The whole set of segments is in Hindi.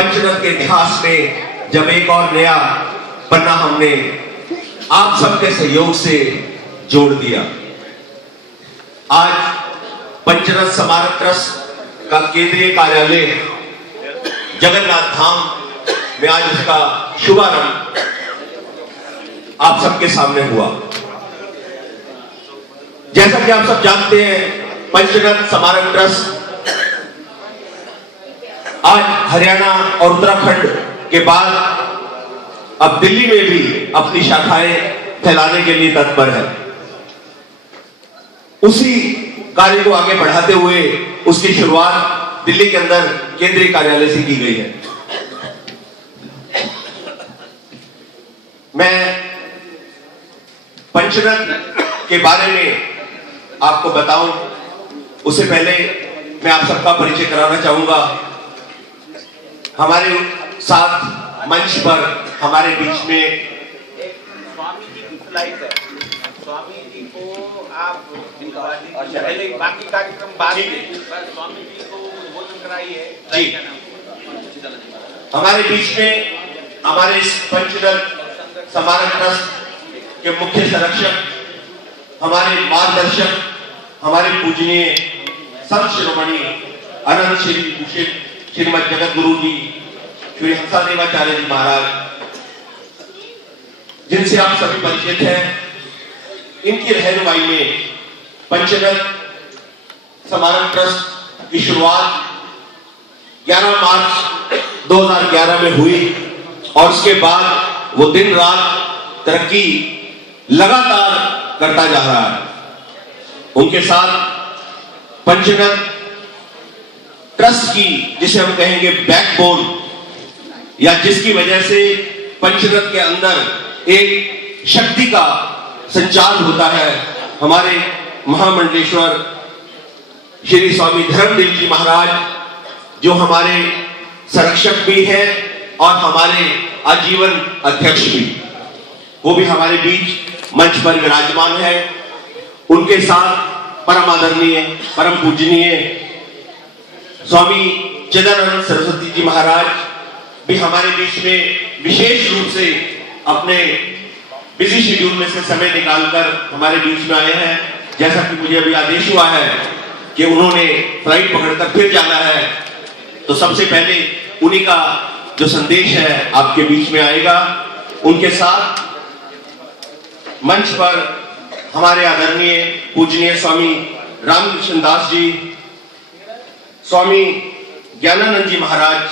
पंचरत्न के इतिहास में जब एक और नया पन्ना हमने आप सबके सहयोग से जोड़ दिया। आज पंचरत्न स्मारक ट्रस्ट का केंद्रीय कार्यालय जगन्नाथ धाम में आज उसका शुभारंभ आप सबके सामने हुआ। जैसा कि आप सब जानते हैं, पंचरत्न स्मारक ट्रस्ट आज हरियाणा और उत्तराखंड के बाद अब दिल्ली में भी अपनी शाखाएं फैलाने के लिए तत्पर है। उसी कार्य को आगे बढ़ाते हुए उसकी शुरुआत दिल्ली के अंदर केंद्रीय कार्यालय से की गई है। मैं पंचरत्न के बारे में आपको बताऊं उससे पहले मैं आप सबका परिचय कराना चाहूंगा। हमारे साथ मंच पर हमारे बीच में स्वामी जी की फ्लाइट है। स्वामी जी को आप पहले बाकी कार्यक्रम बाद में स्वामी जी को भोजन कराइए जी। हमारे बीच में हमारे इस पंचरत्न स्मारक ट्रस्ट के मुख्य संरक्षक, हमारे मार्गदर्शक, हमारे पूजनीय संत शिरोमणि अनंत श्री भूषित श्रीमद जगत गुरु जी श्री हंसादेवाचार्य जी महाराज, जिनसे आप सभी परिचित हैं। इनकी रहनुमाई में पंचरत्न स्मारक ट्रस्ट की शुरुआत 11 मार्च 2011 में हुई और उसके बाद वो दिन रात तरक्की लगातार करता जा रहा है। उनके साथ पंचरत्न ट्रस्ट की, जिसे हम कहेंगे बैकबोन, या जिसकी वजह से पंचरत्न के अंदर एक शक्ति का संचार होता है, हमारे महामंडलेश्वर श्री स्वामी धर्मदेव जी महाराज, जो हमारे संरक्षक भी हैं और हमारे आजीवन अध्यक्ष भी, वो भी हमारे बीच मंच पर विराजमान है। उनके साथ परम आदरणीय, परम पूजनीय स्वामी चिदानंद सरस्वती जी महाराज भी हमारे बीच में विशेष रूप से अपने बिजी शेड्यूल में से समय निकालकर हमारे बीच में आए हैं। जैसा कि मुझे अभी आदेश हुआ है कि उन्होंने फ्लाइट पकड़कर फिर जाना है, तो सबसे पहले उन्हीं का जो संदेश है आपके बीच में आएगा। उनके साथ मंच पर हमारे आदरणीय पूजनीय स्वामी रामकृष्ण दास जी, स्वामी ज्ञानानंद जी महाराज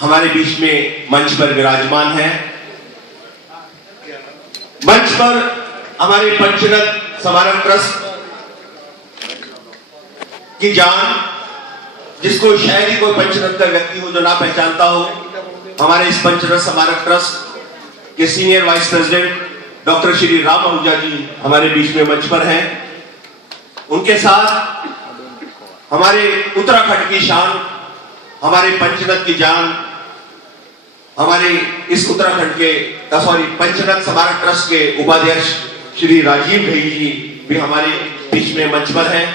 हमारे बीच में मंच पर विराजमान हैं। मंच पर हमारे पंचरत्न स्मारक ट्रस्ट की जान, जिसको शायद ही कोई पंचरत्न का व्यक्ति हो जो ना पहचानता हो, हमारे इस पंचरत्न स्मारक ट्रस्ट के senior vice president doctor Shri Ram Ahuja ji हमारे बीच में मंच पर हैं। उनके साथ हमारे उत्तराखंड की शान, हमारे पंचरत्न की जान, हमारे इस उत्तराखंड के पंचरत्न स्मारक ट्रस्ट के उपाध्यक्ष श्री राजीव भाई जी भी हमारे बीच में मंच पर हैं।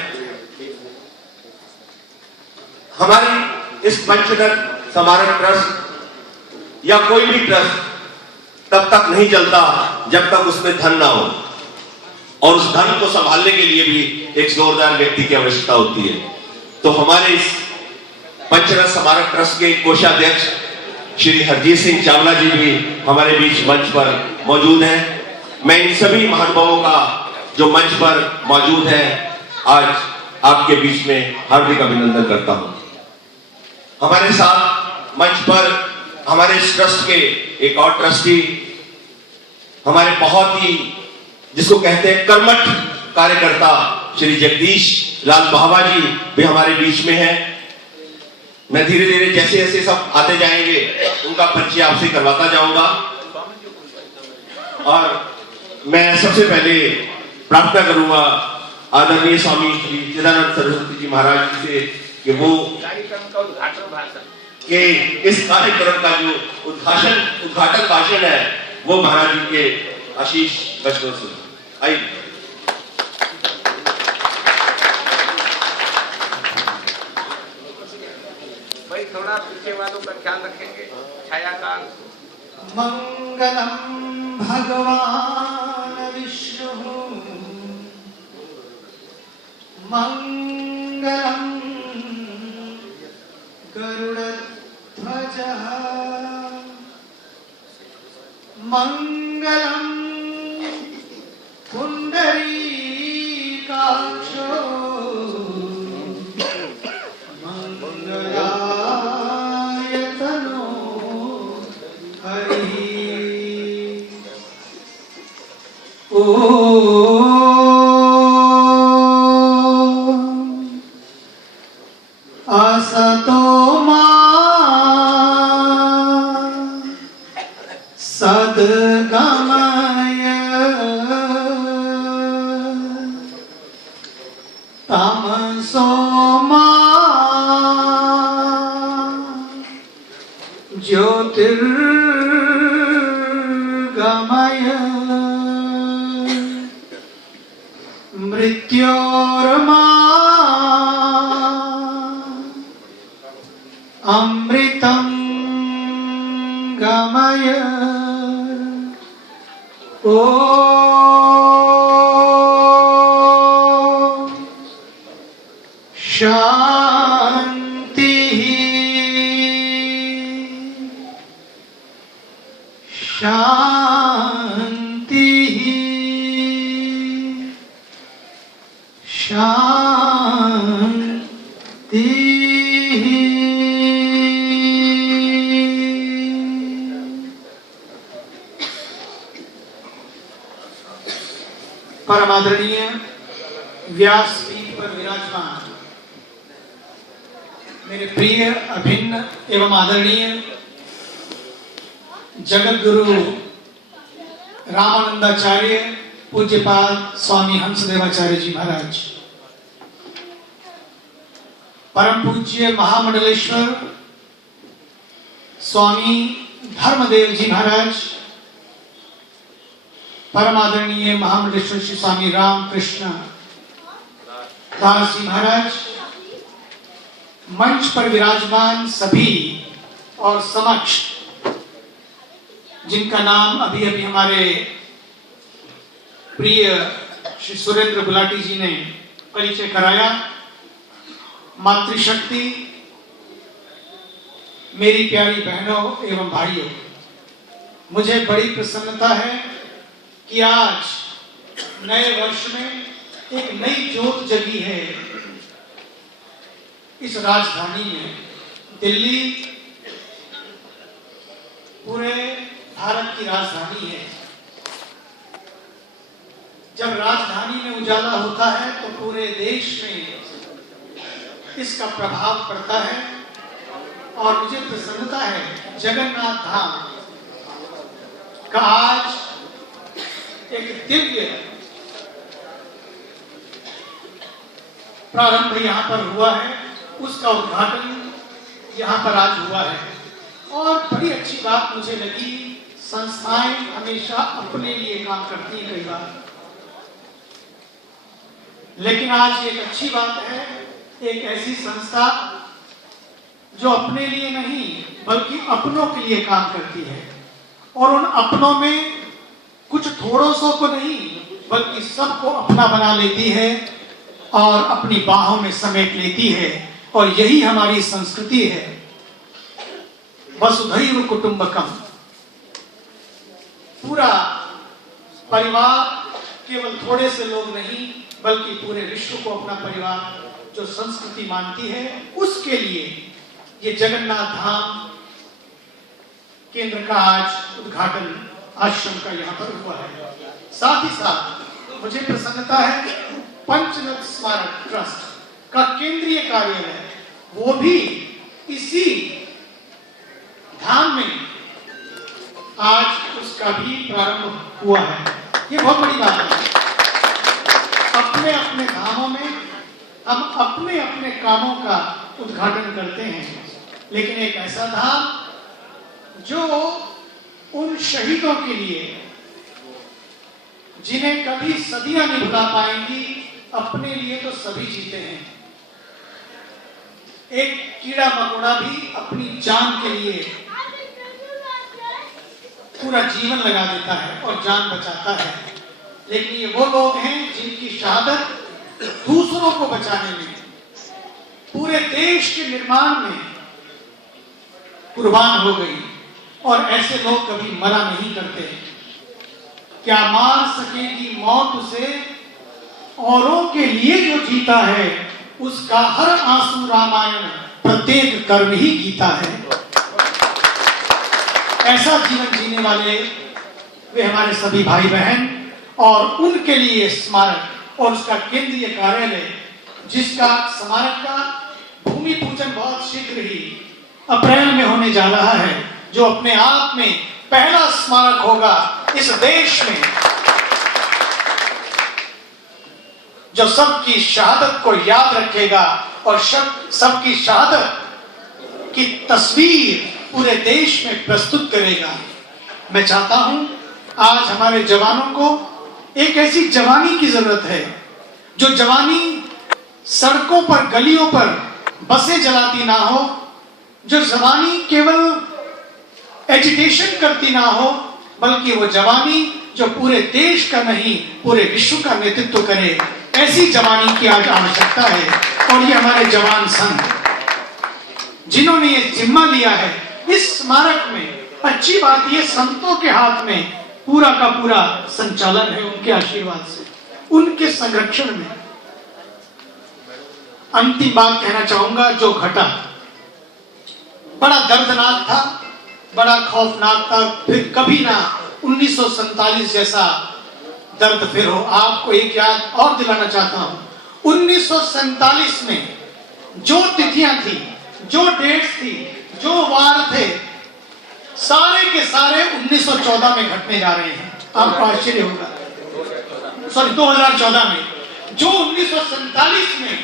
हमारी इस पंचरत्न स्मारक ट्रस्ट या कोई भी ट्रस्ट तब तक नहीं चलता जब तक उसमें धन ना हो, और उस धन को संभालने के लिए भी एक जोरदार व्यक्ति की आवश्यकता होती है। तो हमारे इस पंचरत्न स्मारक ट्रस्ट के कोषाध्यक्ष श्री हरजीत सिंह चावला जी भी हमारे बीच मंच पर मौजूद हैं। मैं इन सभी महानुभावों का जो मंच पर मौजूद है आज आपके बीच में हार्दिक अभिनंदन करता हूं। हमारे साथ मंच पर हमारे इस ट्रस्ट के एक और ट्रस्टी, हमारे बहुत ही जिसको कहते हैं कर्मठ कार्यकर्ता श्री जगदीश लाल बाहवा जी भी हमारे बीच में हैं। मैं धीरे धीरे जैसे जैसे सब आते जाएंगे उनका परिचय आपसे करवाता जाऊंगा, और मैं सबसे पहले प्रार्थना करूंगा आदरणीय स्वामी श्री चिदानंद सरस्वती जी महाराज जी से कि वो कार्यक्रम का उद्घाटन भाषण, कि इस कार्यक्रम का जो उद्घाटन भाषण है वो महाराज जी के आशीष वचनों से आइए। भाई थोड़ा पीछे पीछे वालों का ख्याल रखेंगे। छायाकार मंगलम भगवान विष्णु मंगलम गरुड़ध्वजः मंगलम पुंडरीकाक्षो मंगलायतनो हरि असतो मा सद्गमय तमसो मा ज्योतिर्गमय मृत्योर्मा अमृतं गमय ओ शांति शांति शांति परमादरणीय व्यासपीठ पर विराजमान मेरे प्रिय अभिन्न एवं आदरणीय जगत गुरु रामानंदाचार्य पूज्यपाद स्वामी हंसदेवाचार्य जी महाराज, परम पूज्य महामंडलेश्वर स्वामी धर्मदेव जी महाराज, परम आदरणीय महामंडलेश्वर श्री स्वामी रामकृष्ण दास जी महाराज, मंच पर विराजमान सभी और समक्ष जिनका नाम अभी अभी हमारे प्रिय श्री सुरेंद्र गुलाटी जी ने परिचय कराया, मातृशक्ति, मेरी प्यारी बहनों एवं भाइयों, मुझे बड़ी प्रसन्नता है कि आज नए वर्ष में एक नई ज्योत जगी है इस राजधानी में। दिल्ली पूरे भारत की राजधानी है। जब राजधानी में उजाला होता है तो पूरे देश में इसका प्रभाव पड़ता है और मुझे प्रसन्नता है जगन्नाथ धाम का आज एक दिव्य प्रारंभ यहाँ पर हुआ है, उसका उद्घाटन यहाँ पर आज हुआ है। और बड़ी अच्छी बात मुझे लगी, संस्थाएं हमेशा अपने लिए काम करती हैं कई बार, लेकिन आज एक अच्छी बात है, एक ऐसी संस्था जो अपने लिए नहीं बल्कि अपनों के लिए काम करती है और उन अपनों में कुछ थोड़ों सौ को नहीं बल्कि सबको अपना बना लेती है और अपनी बाहों में समेट लेती है। और यही हमारी संस्कृति है, वसुधैव कुटुंबकम। पूरा परिवार केवल थोड़े से लोग नहीं बल्कि पूरे विश्व को अपना परिवार जो संस्कृति मानती है, उसके लिए ये जगन्नाथ धाम केंद्र का आज उद्घाटन आश्रम का यहाँ पर हुआ है। साथ ही साथ मुझे प्रसन्नता है पंचनद स्मारक ट्रस्ट का केंद्रीय कार्यालय वो भी इसी धाम में आज उसका भी प्रारंभ हुआ है। ये बहुत बड़ी बात है। अपने अपने धामों में हम अपने अपने कामों का उद्घाटन करते हैं, लेकिन एक ऐसा धाम जो उन शहीदों के लिए जिन्हें कभी सदियां नहीं भुला पाएंगी, अपने लिए तो सभी जीते हैं, एक कीड़ा मकोड़ा भी अपनी जान के लिए पूरा जीवन लगा देता है और जान बचाता है, लेकिन ये वो लोग हैं जिनकी शहादत दूसरों को बचाने में, पूरे देश के निर्माण में कुर्बान हो गई। और ऐसे लोग कभी मरा नहीं करते। क्या मार सकेगी मौत उसे, औरों के लिए जो जीता है, उसका हर आंसू रामायण, प्रत्येक कर्म ही गीता है। ऐसा जीवन जीने वाले वे हमारे सभी भाई बहन, और उनके लिए स्मारक और उसका केंद्रीय कार्यालय, जिसका स्मारक का भूमि पूजन बहुत शीघ्र ही अप्रैल में होने जा रहा है, जो अपने आप में पहला स्मारक होगा इस देश में, जो सबकी शहादत को याद रखेगा और सबकी शहादत की तस्वीर पूरे देश में प्रस्तुत करेगा। मैं चाहता हूं आज हमारे जवानों को एक ऐसी जवानी की जरूरत है, जो जवानी सड़कों पर, गलियों पर बसें जलाती ना हो, जो जवानी केवल एजिटेशन करती ना हो, बल्कि वो जवानी जो पूरे देश का नहीं पूरे विश्व का नेतृत्व करे। ऐसी जवानी की आज आवश्यकता है। और ये हमारे जवान संघ जिन्होंने ये जिम्मा लिया है इस स्मारक में, अच्छी बात ये संतों के हाथ में पूरा का पूरा संचालन है, उनके आशीर्वाद से, उनके संरक्षण में। अंतिम बात कहना चाहूंगा, जो घटा बड़ा दर्दनाक था, बड़ा खौफनाक था, फिर कभी ना 1947 जैसा दर्द फिर हो। आपको एक याद और दिलाना चाहता हूं, 1947 में जो तिथियां थी, जो डेट्स थी, जो वार थे, सारे के सारे 1914 में घटने जा रहे हैं। आपको आश्चर्य होगा, सॉरी 2014 में, जो 1947 में